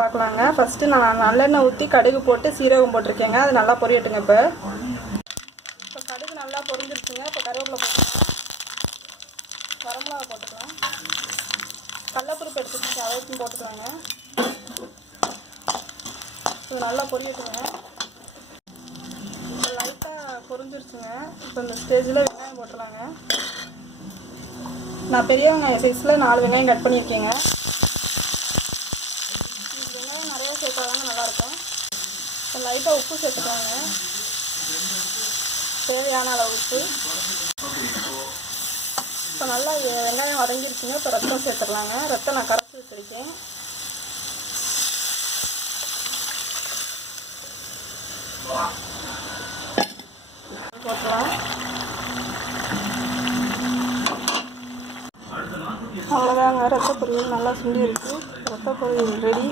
பார்க்கலாங்க. ஃபஸ்ட்டு நான் நல்லெண்ணெய் ஊற்றி கடுகு போட்டு சீரகம் போட்டிருக்கேங்க. அது நல்லா பொரியட்டுங்க. இப்போ கடுகு நல்லா பொரிஞ்சிருச்சுங்க. இப்போ கருவேப்பிலை போட்டுக்கலாம், வரமிளகா போட்டுக்கலாம், கடலைப்பருப்பு எடுத்துக்கிட்டு அதையும் போட்டுக்கலாங்க. இது நல்லா பொரியட்டுங்க. இப்போ லைட்டாக பொரிஞ்சிருச்சுங்க. இப்போ இந்த ஸ்டேஜில் வெங்காயம் போட்டுடலாங்க. நான் பெரிய வெங்காயம் சைஸில் 4 வெங்காயம் கட் பண்ணியிருக்கேங்க. வெங்காயம் நிறையா சேர்த்தாதாங்க நல்லாயிருக்கும். இப்போ லைட்டாக உப்பு சேர்த்துக்கலாங்க, தேவையான அளவு உப்பு. இப்போ நல்லா வெங்காயம் வதங்கிருச்சுங்க. இப்போ ரத்தம் சேர்த்துடலாங்க. ரத்தம் நான் கரைச்சி வச்சுருக்கேன். போட்டுலாம். அவ்வளோதாங்க, ரத்த பொரியல் நல்லா சுண்டி இருக்குது. ரத்த பொரியல் ரெடி.